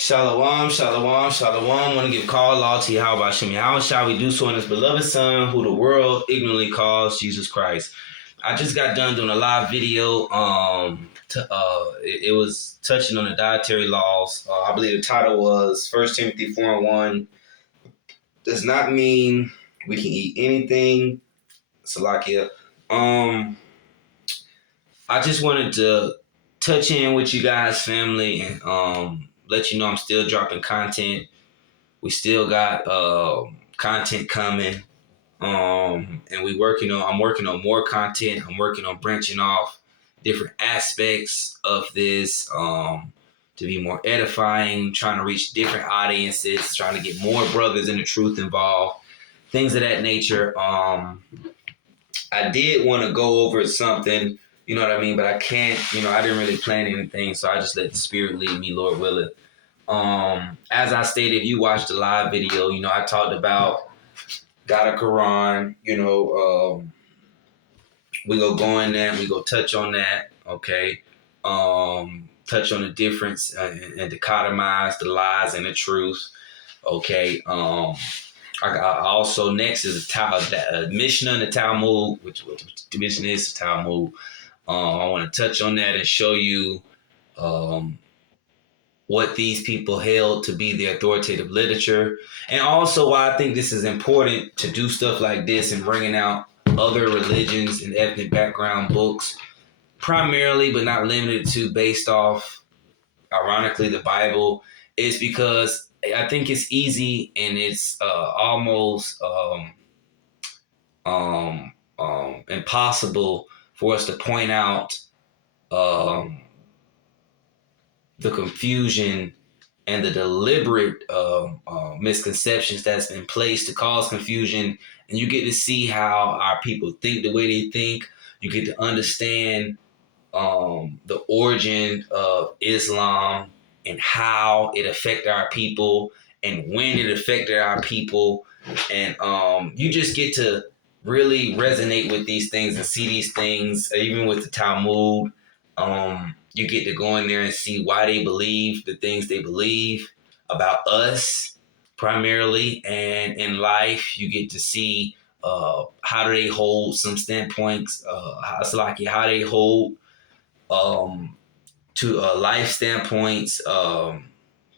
Shalom, shalom, shalom. Want to give call all to Yahweh Shem. How shall we do so in his beloved Son, who the world ignorantly calls Jesus Christ? I just got done doing a live video. It was touching on the dietary laws. I believe the title was 1 Timothy 4:1. Does not mean we can eat anything. Salakia. I just wanted to touch in with you guys, family, and let you know I'm still dropping content. We still got content coming. And I'm working on more content. I'm working on branching off different aspects of this to be more edifying, trying to reach different audiences, trying to get more brothers in the truth involved, things of that nature. I did want to go over something, you know what I mean, but I can't, I didn't really plan anything, so I just let the Spirit lead me, Lord willing. As I stated, if you watched the live video, I talked about got a Quran, we go in there, we go touch on that, okay? Touch on the difference and dichotomize the lies and the truth, okay? I also next is a Mishnah in the Talmud, which the Mishnah is the Talmud. I want to touch on that and show you what these people held to be the authoritative literature, and also why I think this is important to do stuff like this and bringing out other religions and ethnic background books, primarily but not limited to based off, ironically, the Bible, is because I think it's easy and it's almost impossible for us to point out the confusion and the deliberate misconceptions that's been placed to cause confusion. And you get to see how our people think the way they think. You get to understand the origin of Islam and how it affected our people and when it affected our people. And you just get to really resonate with these things and see these things, even with the Talmud. You get to go in there and see why they believe the things they believe about us primarily, and in life you get to see how do they hold some standpoints, how they hold to life standpoints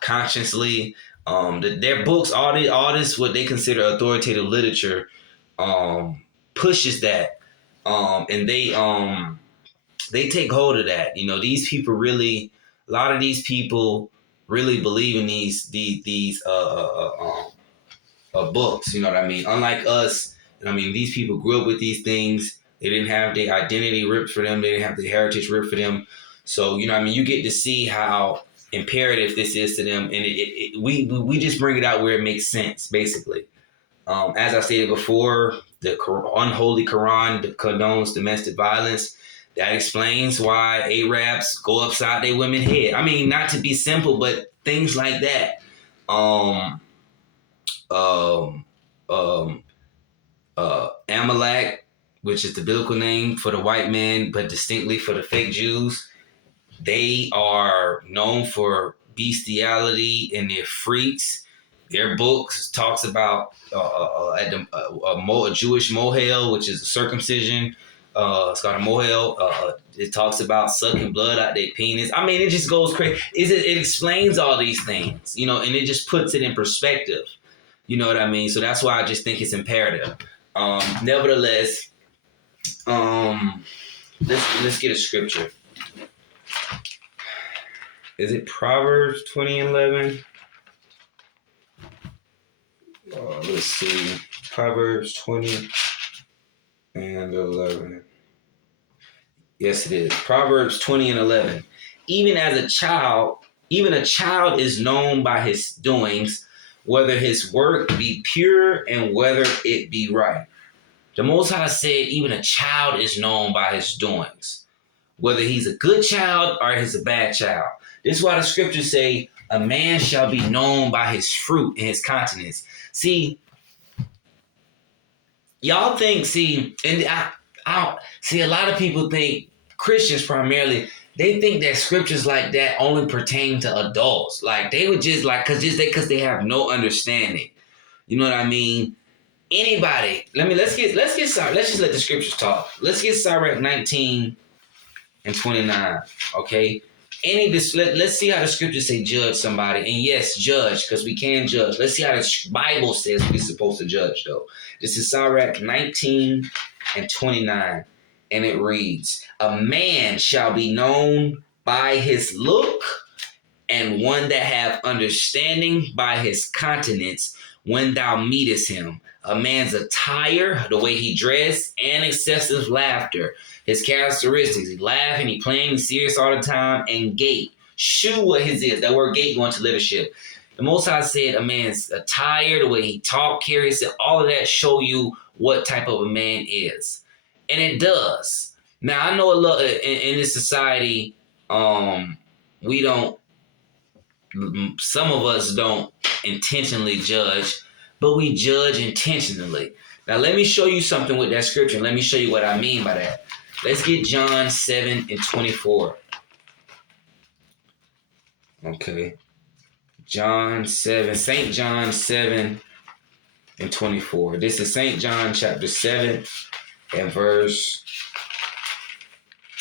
consciously. Their books, all this what they consider authoritative literature, pushes that, and they take hold of that. These people really, a lot of these people really believe in these books. You know what I mean? Unlike us, these people grew up with these things. They didn't have their identity ripped for them. They didn't have their heritage ripped for them. So, you get to see how imperative this is to them. And we just bring it out where it makes sense, basically. As I stated before, the unholy Quran condones domestic violence. That explains why Arabs go upside their women's head. Not to be simple, but things like that. Amalek, which is the biblical name for the white man, but distinctly for the fake Jews, they are known for bestiality and they're freaks. Their books talks about a Jewish mohel, which is a circumcision. It's called a mohel. It talks about sucking blood out their penis. It just goes crazy. It explains all these things, and it just puts it in perspective. You know what I mean? So that's why I just think it's imperative. Nevertheless, let's get a scripture. Is it Proverbs 20:11? Let's see. Proverbs 20:11. Yes, it is. Proverbs 20:11. Even a child is known by his doings, whether his work be pure and whether it be right. The Most High said even a child is known by his doings, whether he's a good child or he's a bad child. This is why the scriptures say a man shall be known by his fruit and his countenance. See, y'all think, and a lot of people think, Christians primarily, they think that scriptures like that only pertain to adults. Like they would just like because they have no understanding. You know what I mean? Anybody, let's get started. Let's just let the scriptures talk. Let's get Sirach 19 and 29. Okay. Let's see how the scriptures say judge somebody. And yes, judge, because we can judge. Let's see how the Bible says we're supposed to judge, though. This is Sirach 19 and 29. And it reads, a man shall be known by his look, and one that have understanding by his countenance when thou meetest him. A man's attire, the way he dressed, and excessive laughter. His characteristics, he laugh and he playing serious all the time, and gait. Shoe what his is. That word gait going to leadership. The Most High said a man's attire, the way he talk, carries it, all of that show you what type of a man is. And it does. Now, I know a lot in this society, we don't, some of us don't intentionally judge, but we judge intentionally. Now, let me show you something with that scripture. Let me show you what I mean by that. Let's get John 7 and 24. Okay. John 7, St. John 7 and 24. This is St. John chapter 7 and verse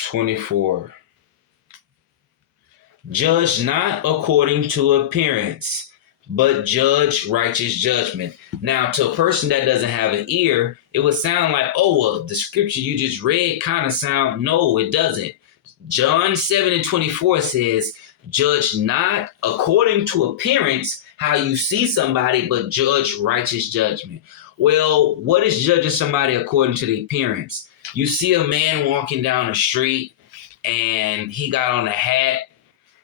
24. Judge not according to appearance, but judge righteous judgment. Now, to a person that doesn't have an ear, it would sound like, oh, well, the scripture you just read kind of sound. No, it doesn't. John 7 and 24 says, judge not according to appearance, how you see somebody, but judge righteous judgment. Well, what is judging somebody according to the appearance? You see a man walking down the street and he got on a hat,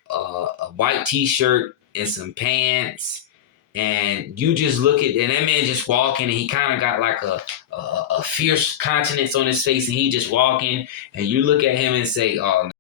a white t-shirt and some pants, and you just look at, and that man just walking, and he kind of got like a fierce countenance on his face, and he just walking, and you look at him and say, oh,